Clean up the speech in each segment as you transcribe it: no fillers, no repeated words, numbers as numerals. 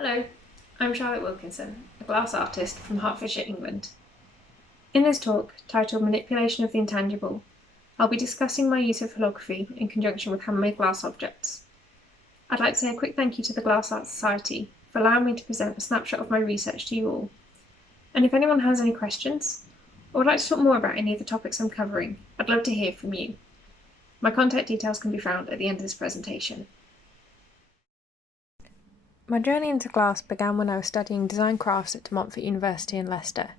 Hello, I'm Charlotte Wilkinson, a glass artist from Hertfordshire, England. In this talk, titled Manipulation of the Intangible, I'll be discussing my use of holography in conjunction with handmade glass objects. I'd like to say a quick thank you to the Glass Art Society for allowing me to present a snapshot of my research to you all. And if anyone has any questions, or would like to talk more about any of the topics I'm covering, I'd love to hear from you. My contact details can be found at the end of this presentation. My journey into glass began when I was studying design crafts at De Montfort University in Leicester.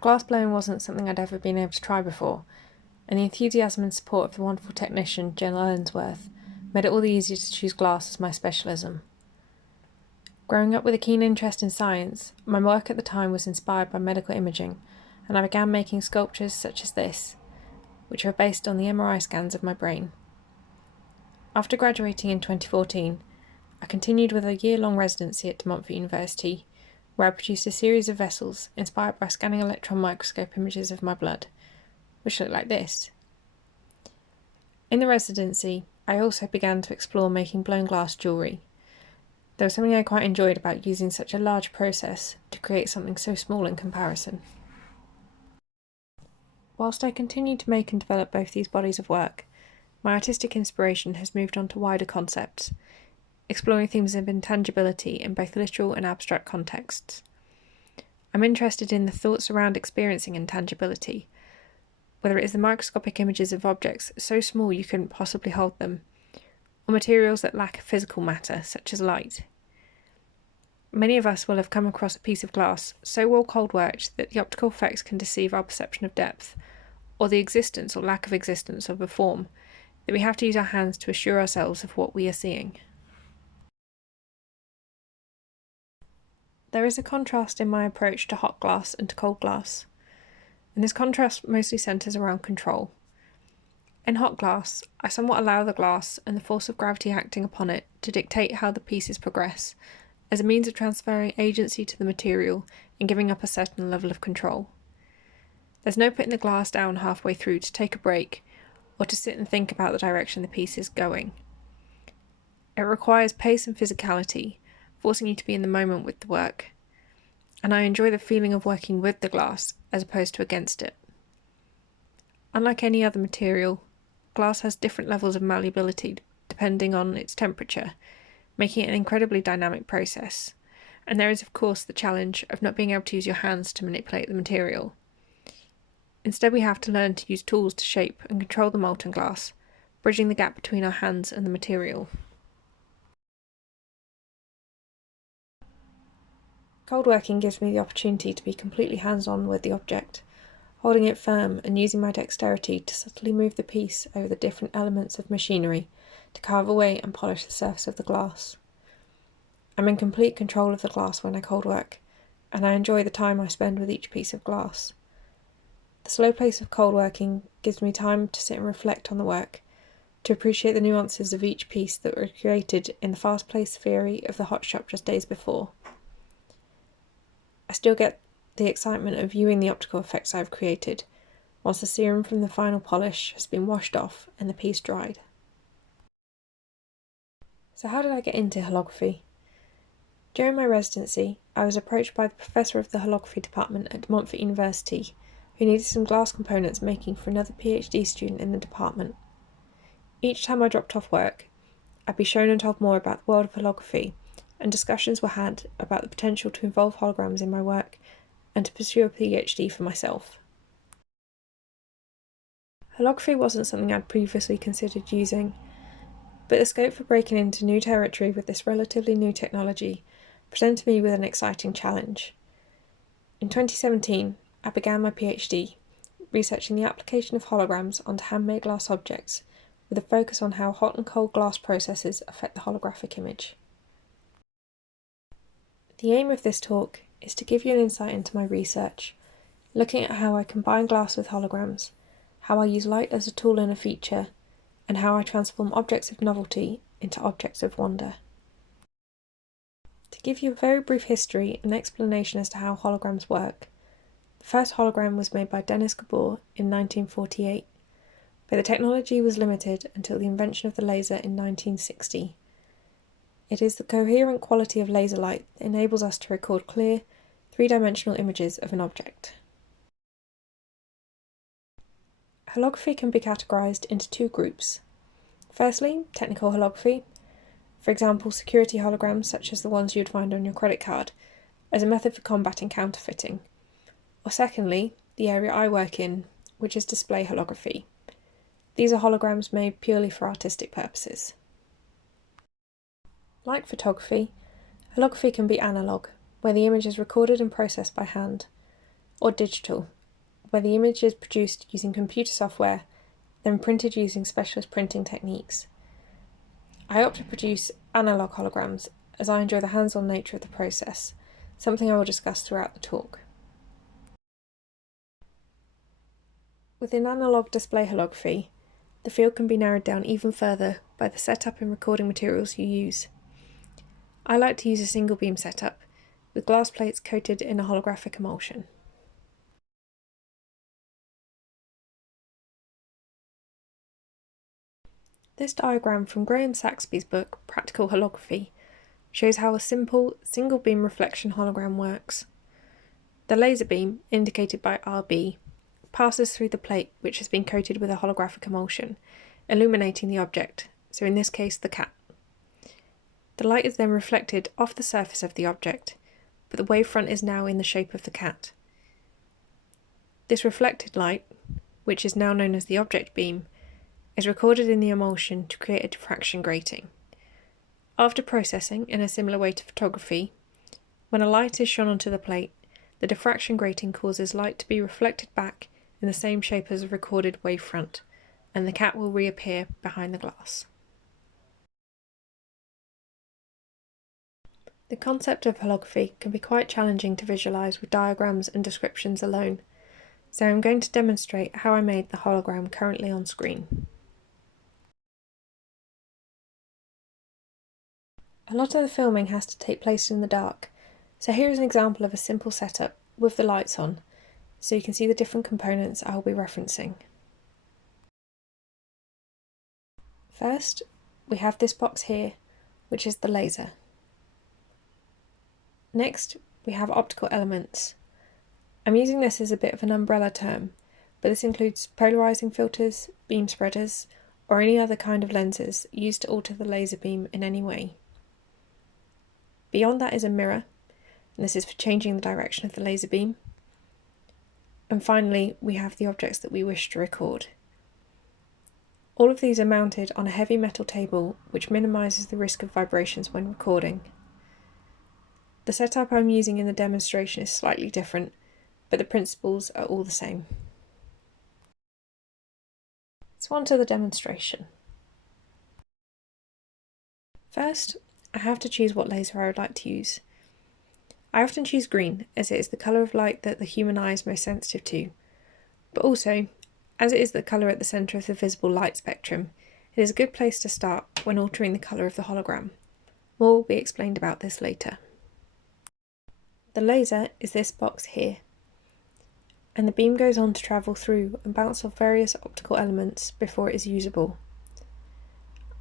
Glass blowing wasn't something I'd ever been able to try before, and the enthusiasm and support of the wonderful technician Jen Ellensworth made it all the easier to choose glass as my specialism. Growing up with a keen interest in science, my work at the time was inspired by medical imaging, and I began making sculptures such as this, which are based on the MRI scans of my brain. After graduating in 2014, I continued with a year-long residency at De Montfort University, where I produced a series of vessels inspired by scanning electron microscope images of my blood, which look like this. In the residency, I also began to explore making blown glass jewellery. There was something I quite enjoyed about using such a large process to create something so small in comparison. Whilst I continued to make and develop both these bodies of work, my artistic inspiration has moved on to wider concepts, exploring themes of intangibility in both literal and abstract contexts. I'm interested in the thoughts around experiencing intangibility, whether it is the microscopic images of objects so small you couldn't possibly hold them, or materials that lack physical matter, such as light. Many of us will have come across a piece of glass so well cold worked that the optical effects can deceive our perception of depth, or the existence or lack of existence of a form, that we have to use our hands to assure ourselves of what we are seeing. There is a contrast in my approach to hot glass and to cold glass, and this contrast mostly centres around control. In hot glass, I somewhat allow the glass and the force of gravity acting upon it to dictate how the pieces progress, as a means of transferring agency to the material and giving up a certain level of control. There's no putting the glass down halfway through to take a break, or to sit and think about the direction the piece is going. It requires pace and physicality, forcing you to be in the moment with the work, and I enjoy the feeling of working with the glass as opposed to against it. Unlike any other material, glass has different levels of malleability depending on its temperature, making it an incredibly dynamic process, and there is of course the challenge of not being able to use your hands to manipulate the material. Instead, we have to learn to use tools to shape and control the molten glass, bridging the gap between our hands and the material. Cold working gives me the opportunity to be completely hands-on with the object, holding it firm and using my dexterity to subtly move the piece over the different elements of machinery to carve away and polish the surface of the glass. I'm in complete control of the glass when I cold work, and I enjoy the time I spend with each piece of glass. The slow pace of cold working gives me time to sit and reflect on the work, to appreciate the nuances of each piece that were created in the fast-paced fury of the hot shop just days before. I still get the excitement of viewing the optical effects I've created, once the serum from the final polish has been washed off and the piece dried. So how did I get into holography? During my residency, I was approached by the professor of the holography department at De Montfort University, who needed some glass components making for another PhD student in the department. Each time I dropped off work, I'd be shown and told more about the world of holography, and discussions were had about the potential to involve holograms in my work and to pursue a PhD for myself. Holography wasn't something I'd previously considered using, but the scope for breaking into new territory with this relatively new technology presented me with an exciting challenge. In 2017, I began my PhD, researching the application of holograms onto handmade glass objects, with a focus on how hot and cold glass processes affect the holographic image. The aim of this talk is to give you an insight into my research, looking at how I combine glass with holograms, how I use light as a tool and a feature, and how I transform objects of novelty into objects of wonder. To give you a very brief history and explanation as to how holograms work, the first hologram was made by Dennis Gabor in 1948, but the technology was limited until the invention of the laser in 1960. It is the coherent quality of laser light that enables us to record clear, three-dimensional images of an object. Holography can be categorised into two groups. Firstly, technical holography, for example security holograms such as the ones you'd find on your credit card, as a method for combating counterfeiting. Or secondly, the area I work in, which is display holography. These are holograms made purely for artistic purposes. Like photography, holography can be analogue, where the image is recorded and processed by hand, or digital, where the image is produced using computer software, then printed using specialist printing techniques. I opt to produce analogue holograms as I enjoy the hands-on nature of the process, something I will discuss throughout the talk. Within analogue display holography, the field can be narrowed down even further by the setup and recording materials you use. I like to use a single beam setup, with glass plates coated in a holographic emulsion. This diagram from Graham Saxby's book, Practical Holography, shows how a simple, single beam reflection hologram works. The laser beam, indicated by RB, passes through the plate which has been coated with a holographic emulsion, illuminating the object, so in this case the cat. The light is then reflected off the surface of the object, but the wavefront is now in the shape of the cat. This reflected light, which is now known as the object beam, is recorded in the emulsion to create a diffraction grating. After processing in a similar way to photography, when a light is shone onto the plate, the diffraction grating causes light to be reflected back in the same shape as a recorded wavefront, and the cat will reappear behind the glass. The concept of holography can be quite challenging to visualise with diagrams and descriptions alone, so I'm going to demonstrate how I made the hologram currently on screen. A lot of the filming has to take place in the dark, so here is an example of a simple setup with the lights on, so you can see the different components I will be referencing. First, we have this box here, which is the laser. Next, we have optical elements. I'm using this as a bit of an umbrella term, but this includes polarizing filters, beam spreaders, or any other kind of lenses used to alter the laser beam in any way. Beyond that is a mirror, and this is for changing the direction of the laser beam. And finally, we have the objects that we wish to record. All of these are mounted on a heavy metal table, which minimises the risk of vibrations when recording. The setup I'm using in the demonstration is slightly different, but the principles are all the same. So on to the demonstration. First, I have to choose what laser I would like to use. I often choose green, as it is the colour of light that the human eye is most sensitive to, but also, as it is the colour at the centre of the visible light spectrum, it is a good place to start when altering the colour of the hologram. More will be explained about this later. The laser is this box here, and the beam goes on to travel through and bounce off various optical elements before it is usable.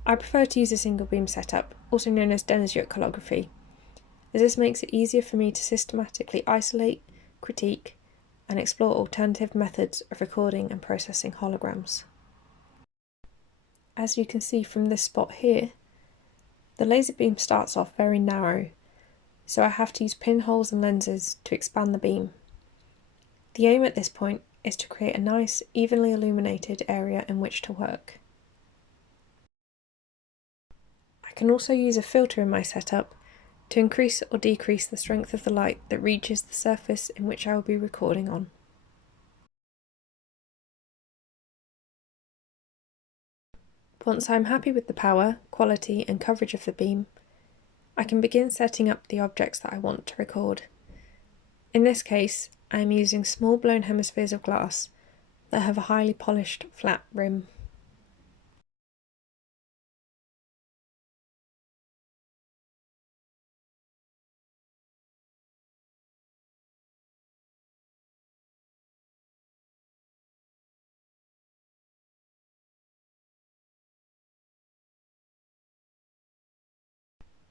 I prefer to use a single beam setup, also known as Denizhuk holography, as this makes it easier for me to systematically isolate, critique, and explore alternative methods of recording and processing holograms. As you can see from this spot here, the laser beam starts off very narrow, so I have to use pinholes and lenses to expand the beam. The aim at this point is to create a nice, evenly illuminated area in which to work. I can also use a filter in my setup to increase or decrease the strength of the light that reaches the surface in which I will be recording on. Once I am happy with the power, quality and coverage of the beam, I can begin setting up the objects that I want to record. In this case, I am using small blown hemispheres of glass that have a highly polished flat rim.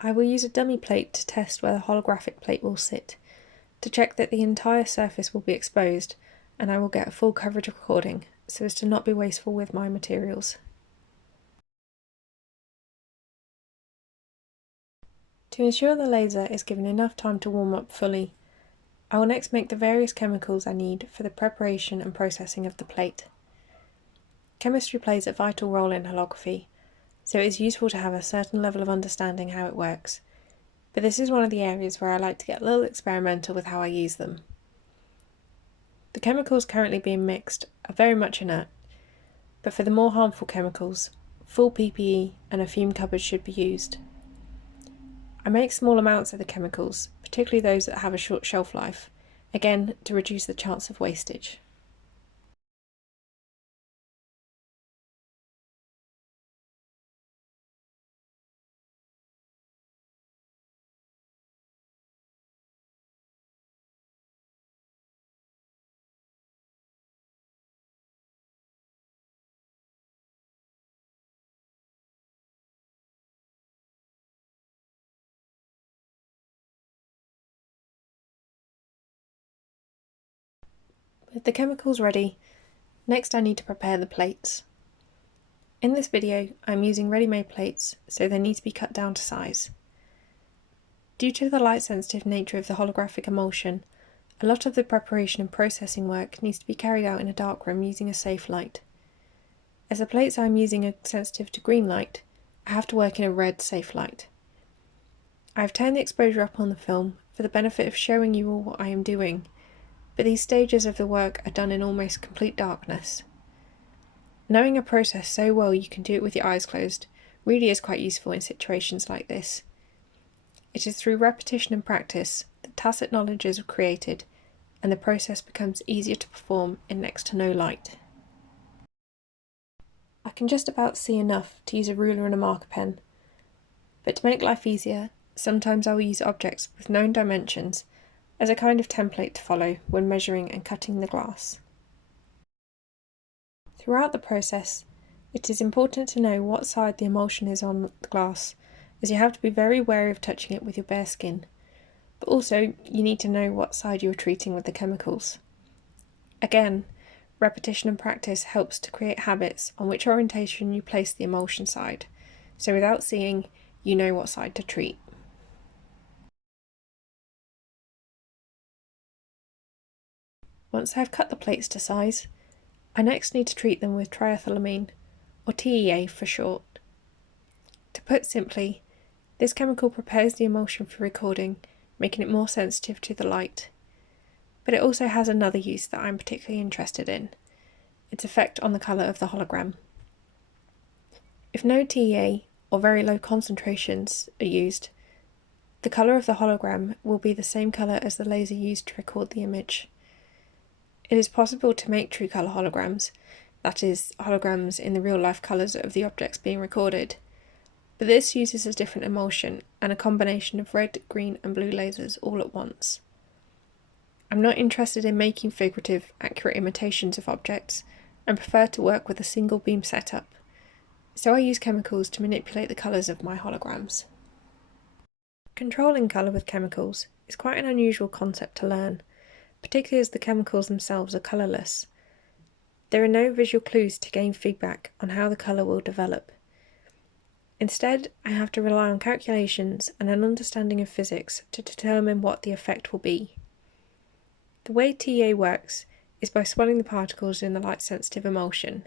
I will use a dummy plate to test where the holographic plate will sit, to check that the entire surface will be exposed, and I will get a full coverage recording, so as to not be wasteful with my materials. To ensure the laser is given enough time to warm up fully, I will next make the various chemicals I need for the preparation and processing of the plate. Chemistry plays a vital role in holography, so it is useful to have a certain level of understanding how it works, but this is one of the areas where I like to get a little experimental with how I use them. The chemicals currently being mixed are very much inert, but for the more harmful chemicals, full PPE and a fume cupboard should be used. I make small amounts of the chemicals, particularly those that have a short shelf life, again to reduce the chance of wastage. With the chemicals ready, next I need to prepare the plates. In this video I am using ready-made plates, so they need to be cut down to size. Due to the light-sensitive nature of the holographic emulsion, a lot of the preparation and processing work needs to be carried out in a dark room using a safe light. As the plates I am using are sensitive to green light, I have to work in a red safe light. I have turned the exposure up on the film for the benefit of showing you all what I am doing, but these stages of the work are done in almost complete darkness. Knowing a process so well you can do it with your eyes closed really is quite useful in situations like this. It is through repetition and practice that tacit knowledge is created and the process becomes easier to perform in next to no light. I can just about see enough to use a ruler and a marker pen, but to make life easier, sometimes I will use objects with known dimensions as a kind of template to follow when measuring and cutting the glass. Throughout the process, it is important to know what side the emulsion is on the glass, as you have to be very wary of touching it with your bare skin, but also you need to know what side you are treating with the chemicals. Again, repetition and practice helps to create habits on which orientation you place the emulsion side, so without seeing, you know what side to treat. Once I have cut the plates to size, I next need to treat them with triethylamine, or TEA for short. To put simply, this chemical prepares the emulsion for recording, making it more sensitive to the light. But it also has another use that I'm particularly interested in, its effect on the colour of the hologram. If no TEA or very low concentrations are used, the colour of the hologram will be the same colour as the laser used to record the image. It is possible to make true colour holograms, that is, holograms in the real-life colours of the objects being recorded, but this uses a different emulsion and a combination of red, green and blue lasers all at once. I'm not interested in making figurative, accurate imitations of objects and prefer to work with a single beam setup, so I use chemicals to manipulate the colours of my holograms. Controlling colour with chemicals is quite an unusual concept to learn, particularly as the chemicals themselves are colourless. There are no visual clues to gain feedback on how the colour will develop. Instead, I have to rely on calculations and an understanding of physics to determine what the effect will be. The way TEA works is by swelling the particles in the light-sensitive emulsion.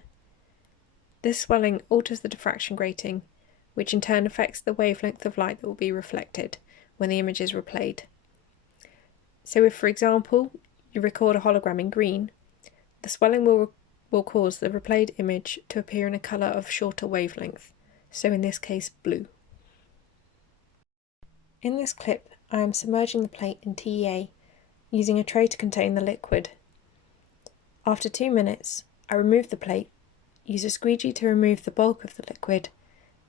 This swelling alters the diffraction grating, which in turn affects the wavelength of light that will be reflected when the image is replayed. So if, for example, you record a hologram in green, the swelling will cause the replayed image to appear in a colour of shorter wavelength, so in this case blue. In this clip, I am submerging the plate in TEA, using a tray to contain the liquid. After 2 minutes, I remove the plate, use a squeegee to remove the bulk of the liquid,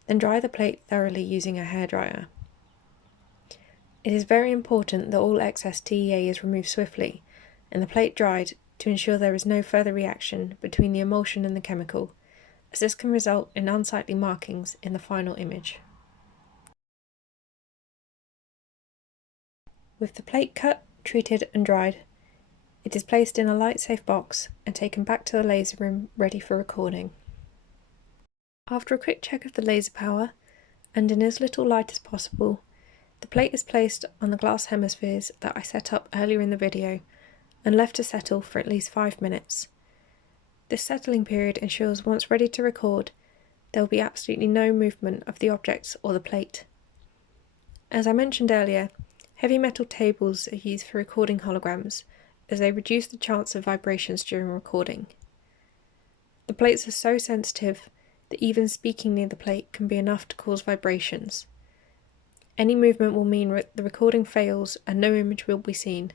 then dry the plate thoroughly using a hairdryer. It is very important that all excess TEA is removed swiftly and the plate dried to ensure there is no further reaction between the emulsion and the chemical, as this can result in unsightly markings in the final image. With the plate cut, treated and dried, it is placed in a light-safe box and taken back to the laser room ready for recording. After a quick check of the laser power, and in as little light as possible, the plate is placed on the glass hemispheres that I set up earlier in the video and left to settle for at least 5 minutes. This settling period ensures once ready to record, there will be absolutely no movement of the objects or the plate. As I mentioned earlier, heavy metal tables are used for recording holograms as they reduce the chance of vibrations during recording. The plates are so sensitive that even speaking near the plate can be enough to cause vibrations. Any movement will mean the recording fails and no image will be seen,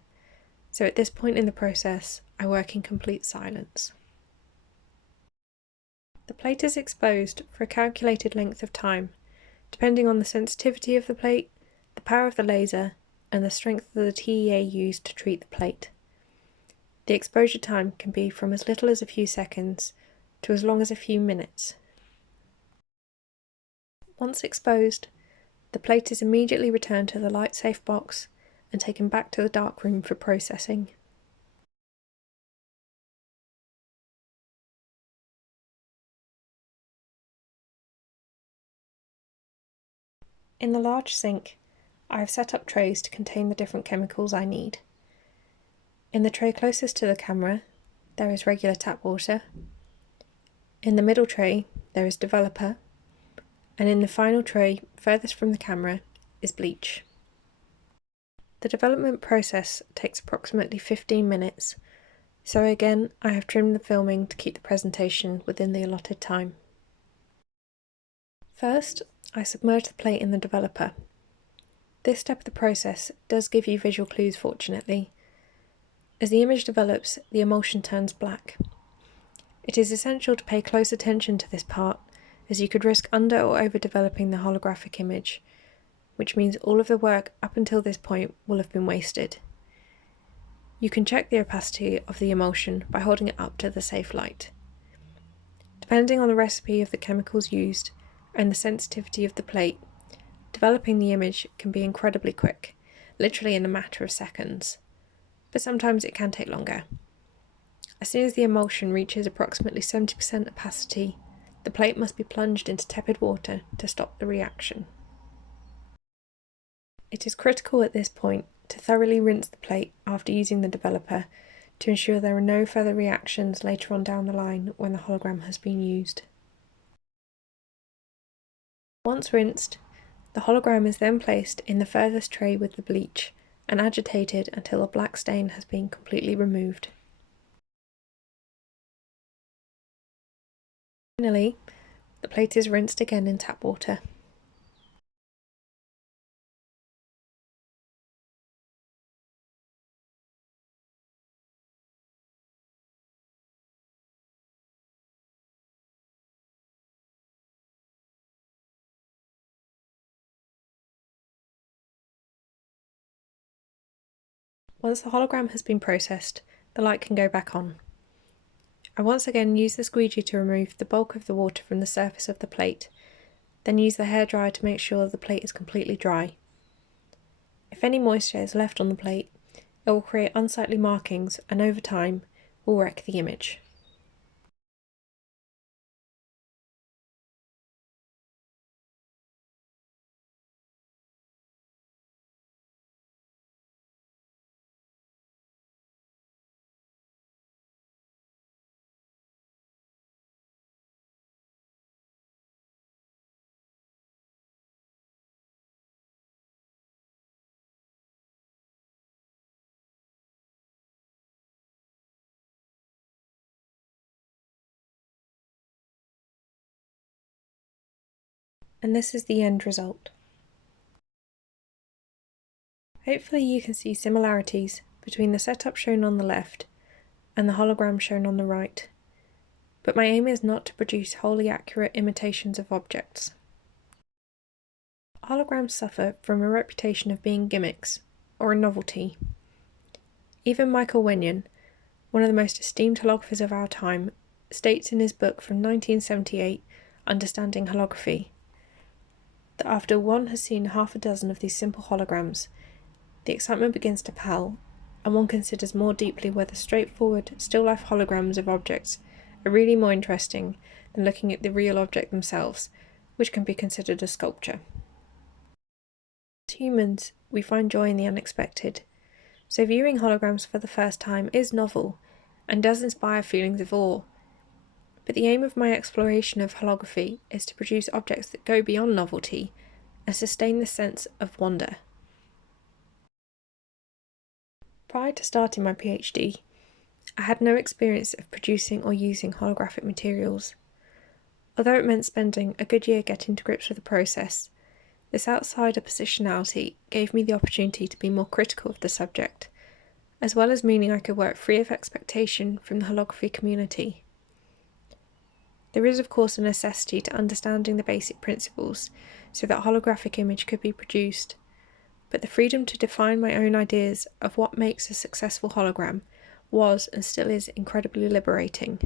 so at this point in the process, I work in complete silence. The plate is exposed for a calculated length of time, depending on the sensitivity of the plate, the power of the laser, and the strength of the TEA used to treat the plate. The exposure time can be from as little as a few seconds to as long as a few minutes. Once exposed, the plate is immediately returned to the light-safe box and taken back to the dark room for processing. In the large sink, I have set up trays to contain the different chemicals I need. In the tray closest to the camera, there is regular tap water. In the middle tray, there is developer, and in the final tray, furthest from the camera, is bleach. The development process takes approximately 15 minutes, so again I have trimmed the filming to keep the presentation within the allotted time. First, I submerge the plate in the developer. This step of the process does give you visual clues, fortunately. As the image develops, the emulsion turns black. It is essential to pay close attention to this part, as you could risk under or over developing the holographic image, which means all of the work up until this point will have been wasted. You can check the opacity of the emulsion by holding it up to the safe light. Depending on the recipe of the chemicals used and the sensitivity of the plate, developing the image can be incredibly quick, literally in a matter of seconds, but sometimes it can take longer. As soon as the emulsion reaches approximately 70% opacity, the plate must be plunged into tepid water to stop the reaction. It is critical at this point to thoroughly rinse the plate after using the developer to ensure there are no further reactions later on down the line when the hologram has been used. Once rinsed, the hologram is then placed in the furthest tray with the bleach and agitated until a black stain has been completely removed. Finally, the plate is rinsed again in tap water. Once the hologram has been processed, the light can go back on. I once again use the squeegee to remove the bulk of the water from the surface of the plate, then use the hairdryer to make sure the plate is completely dry. If any moisture is left on the plate, it will create unsightly markings and over time will wreck the image. And this is the end result. Hopefully you can see similarities between the setup shown on the left and the hologram shown on the right, but my aim is not to produce wholly accurate imitations of objects. Holograms suffer from a reputation of being gimmicks, or a novelty. Even Michael Wenyon, one of the most esteemed holographers of our time, states in his book from 1978, Understanding Holography, that after one has seen half a dozen of these simple holograms, the excitement begins to pall, and one considers more deeply whether straightforward, still-life holograms of objects are really more interesting than looking at the real object themselves, which can be considered a sculpture. As humans, we find joy in the unexpected, so viewing holograms for the first time is novel and does inspire feelings of awe. But the aim of my exploration of holography is to produce objects that go beyond novelty and sustain the sense of wonder. Prior to starting my PhD, I had no experience of producing or using holographic materials. Although it meant spending a good year getting to grips with the process, this outsider positionality gave me the opportunity to be more critical of the subject, as well as meaning I could work free of expectation from the holography community. There is of course a necessity to understanding the basic principles so that a holographic image could be produced, but the freedom to define my own ideas of what makes a successful hologram was and still is incredibly liberating.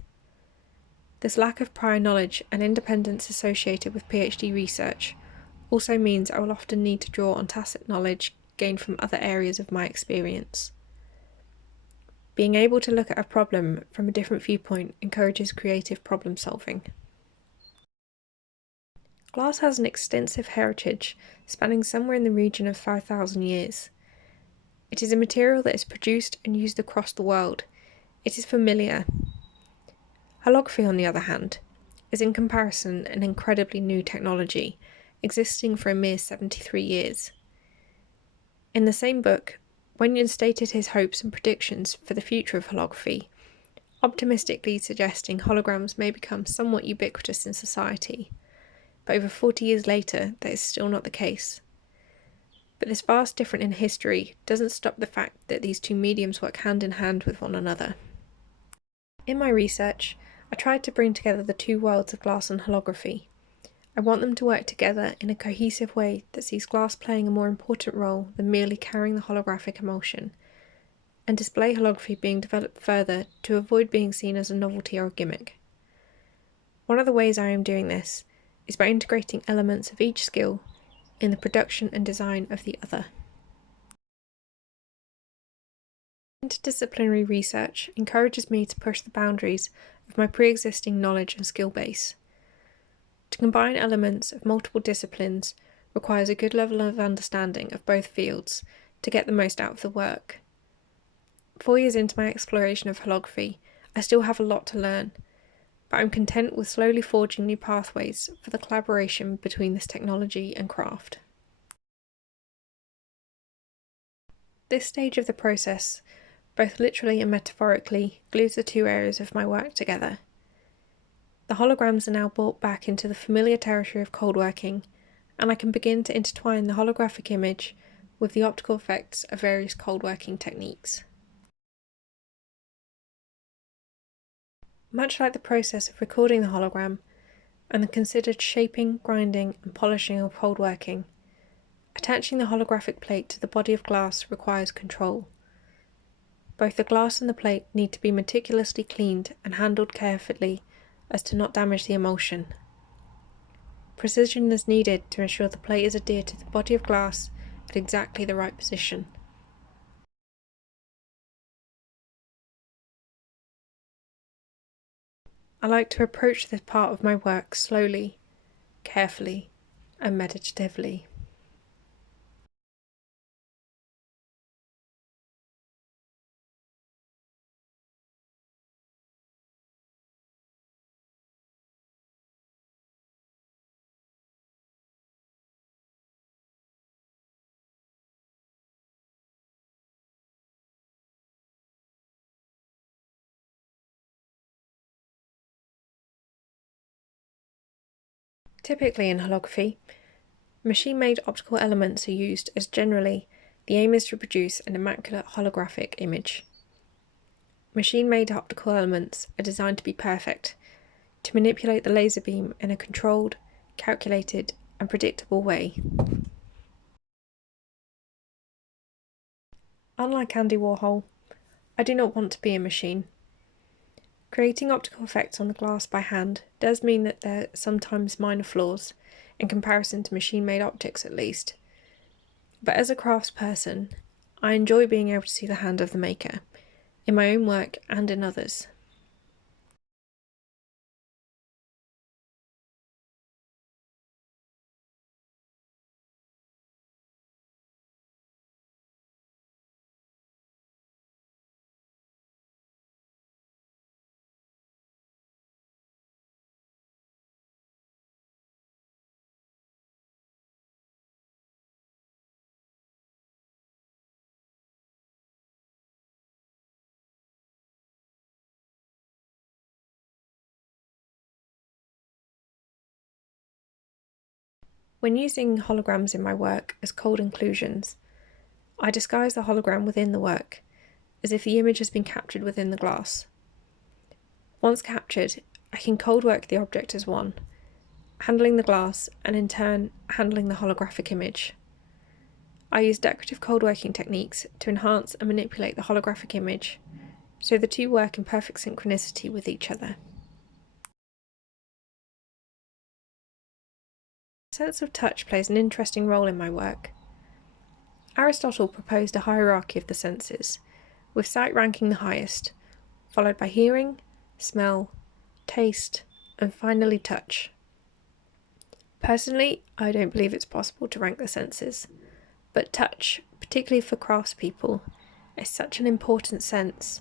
This lack of prior knowledge and independence associated with PhD research also means I will often need to draw on tacit knowledge gained from other areas of my experience. Being able to look at a problem from a different viewpoint encourages creative problem solving. Glass has an extensive heritage spanning somewhere in the region of 5,000 years. It is a material that is produced and used across the world. It is familiar. Holography, on the other hand, is in comparison an incredibly new technology, existing for a mere 73 years. In the same book, Wikinson stated his hopes and predictions for the future of holography, optimistically suggesting holograms may become somewhat ubiquitous in society. But over 40 years later, that is still not the case. But this vast difference in history doesn't stop the fact that these two mediums work hand in hand with one another. In my research, I tried to bring together the two worlds of glass and holography. I want them to work together in a cohesive way that sees glass playing a more important role than merely carrying the holographic emulsion, and display holography being developed further to avoid being seen as a novelty or a gimmick. One of the ways I am doing this is by integrating elements of each skill in the production and design of the other. Interdisciplinary research encourages me to push the boundaries of my pre-existing knowledge and skill base. To combine elements of multiple disciplines requires a good level of understanding of both fields to get the most out of the work. 4 years into my exploration of holography, I still have a lot to learn, but I'm content with slowly forging new pathways for the collaboration between this technology and craft. This stage of the process, both literally and metaphorically, glues the two areas of my work together. The holograms are now brought back into the familiar territory of cold working, and I can begin to intertwine the holographic image with the optical effects of various cold working techniques. Much like the process of recording the hologram and the considered shaping, grinding and polishing of cold working, attaching the holographic plate to the body of glass requires control. Both the glass and the plate need to be meticulously cleaned and handled carefully as to not damage the emulsion. Precision is needed to ensure the plate is adhered to the body of glass at exactly the right position. I like to approach this part of my work slowly, carefully, and meditatively. Typically in holography, machine-made optical elements are used as generally the aim is to produce an immaculate holographic image. Machine-made optical elements are designed to be perfect, to manipulate the laser beam in a controlled, calculated, and predictable way. Unlike Andy Warhol, I do not want to be a machine. Creating optical effects on the glass by hand does mean that there are sometimes minor flaws, in comparison to machine-made optics at least. But as a craftsperson, I enjoy being able to see the hand of the maker, in my own work and in others. When using holograms in my work as cold inclusions, I disguise the hologram within the work, as if the image has been captured within the glass. Once captured, I can cold work the object as one, handling the glass and in turn handling the holographic image. I use decorative cold working techniques to enhance and manipulate the holographic image, so the two work in perfect synchronicity with each other. The sense of touch plays an interesting role in my work. Aristotle proposed a hierarchy of the senses, with sight ranking the highest, followed by hearing, smell, taste, and finally touch. Personally, I don't believe it's possible to rank the senses, but touch, particularly for craftspeople, is such an important sense.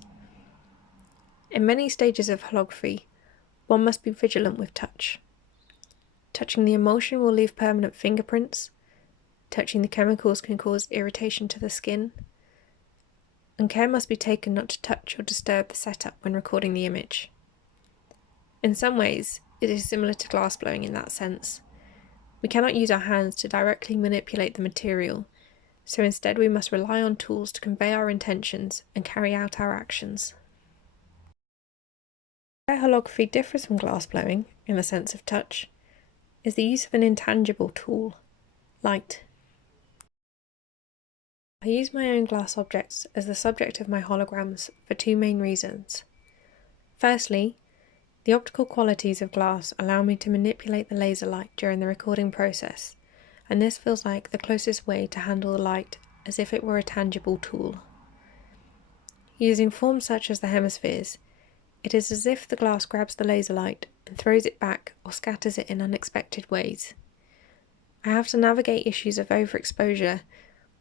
In many stages of holography, one must be vigilant with touch. Touching the emulsion will leave permanent fingerprints, touching the chemicals can cause irritation to the skin, and care must be taken not to touch or disturb the setup when recording the image. In some ways, it is similar to glassblowing in that sense. We cannot use our hands to directly manipulate the material, so instead we must rely on tools to convey our intentions and carry out our actions. Where holography differs from glassblowing, in the sense of touch, is the use of an intangible tool, light. I use my own glass objects as the subject of my holograms for two main reasons. Firstly, the optical qualities of glass allow me to manipulate the laser light during the recording process, and this feels like the closest way to handle the light as if it were a tangible tool. Using forms such as the hemispheres, it is as if the glass grabs the laser light and throws it back or scatters it in unexpected ways. I have to navigate issues of overexposure,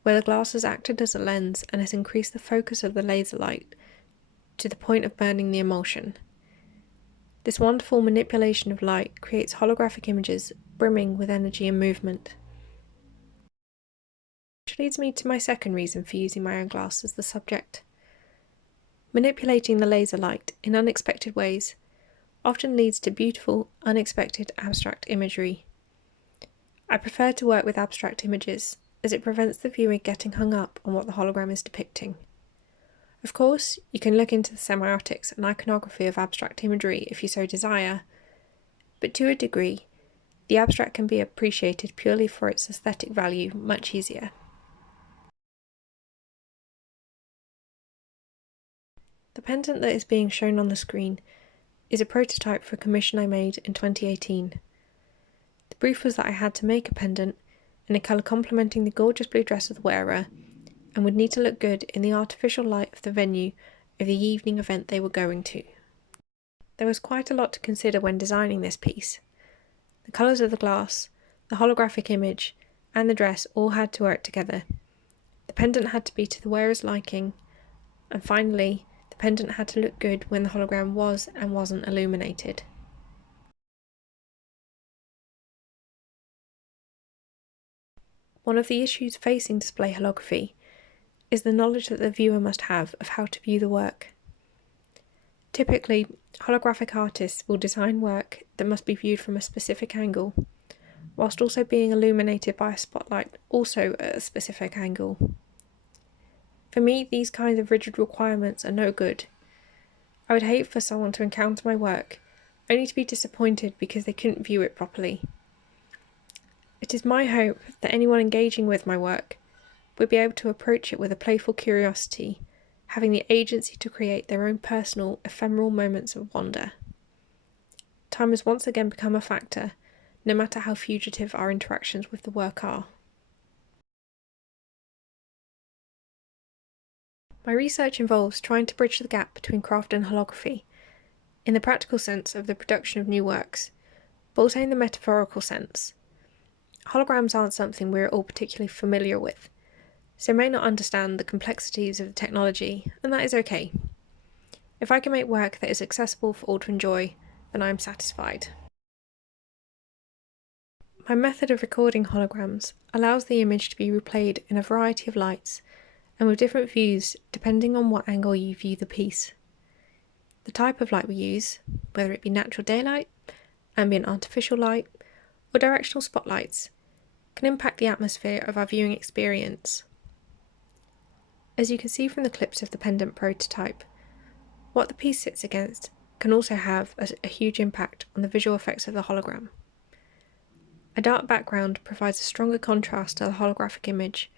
where the glass has acted as a lens and has increased the focus of the laser light to the point of burning the emulsion. This wonderful manipulation of light creates holographic images brimming with energy and movement. Which leads me to my second reason for using my own glass as the subject. Manipulating the laser light in unexpected ways often leads to beautiful, unexpected abstract imagery. I prefer to work with abstract images, as it prevents the viewer getting hung up on what the hologram is depicting. Of course, you can look into the semiotics and iconography of abstract imagery if you so desire, but to a degree, the abstract can be appreciated purely for its aesthetic value much easier. The pendant that is being shown on the screen is a prototype for a commission I made in 2018. The brief was that I had to make a pendant in a colour complementing the gorgeous blue dress of the wearer, and would need to look good in the artificial light of the venue of the evening event they were going to. There was quite a lot to consider when designing this piece. The colours of the glass, the holographic image, and the dress all had to work together. The pendant had to be to the wearer's liking, and finally, the pendant had to look good when the hologram was and wasn't illuminated. One of the issues facing display holography is the knowledge that the viewer must have of how to view the work. Typically, holographic artists will design work that must be viewed from a specific angle, whilst also being illuminated by a spotlight also at a specific angle. For me, these kinds of rigid requirements are no good. I would hate for someone to encounter my work, only to be disappointed because they couldn't view it properly. It is my hope that anyone engaging with my work would be able to approach it with a playful curiosity, having the agency to create their own personal, ephemeral moments of wonder. Time has once again become a factor, no matter how fugitive our interactions with the work are. My research involves trying to bridge the gap between craft and holography, in the practical sense of the production of new works, but also in the metaphorical sense. Holograms aren't something we're all particularly familiar with, so may not understand the complexities of the technology, and that is okay. If I can make work that is accessible for all to enjoy, then I am satisfied. My method of recording holograms allows the image to be replayed in a variety of lights and with different views depending on what angle you view the piece. The type of light we use, whether it be natural daylight, ambient artificial light, or directional spotlights, can impact the atmosphere of our viewing experience. As you can see from the clips of the pendant prototype, what the piece sits against can also have a huge impact on the visual effects of the hologram. A dark background provides a stronger contrast to the holographic image,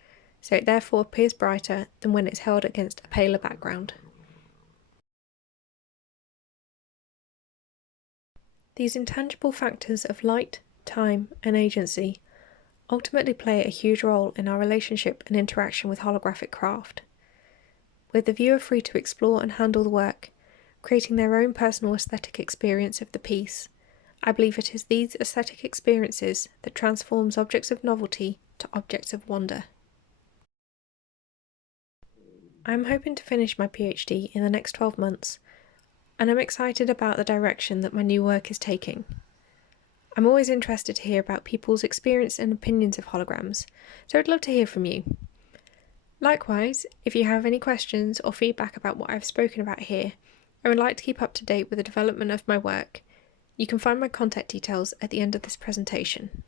so it therefore appears brighter than when it's held against a paler background. These intangible factors of light, time, and agency ultimately play a huge role in our relationship and interaction with holographic craft. With the viewer free to explore and handle the work, creating their own personal aesthetic experience of the piece, I believe it is these aesthetic experiences that transforms objects of novelty to objects of wonder. I am hoping to finish my PhD in the next 12 months, and I'm excited about the direction that my new work is taking. I'm always interested to hear about people's experience and opinions of holograms, so I'd love to hear from you. Likewise, if you have any questions or feedback about what I've spoken about here, or would like to keep up to date with the development of my work, you can find my contact details at the end of this presentation.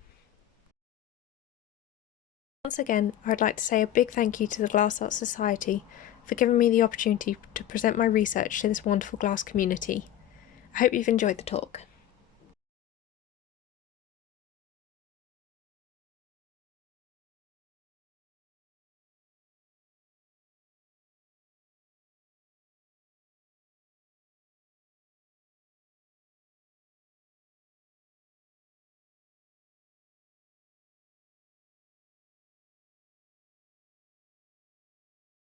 Once again, I would like to say a big thank you to the Glass Art Society for giving me the opportunity to present my research to this wonderful glass community. I hope you've enjoyed the talk.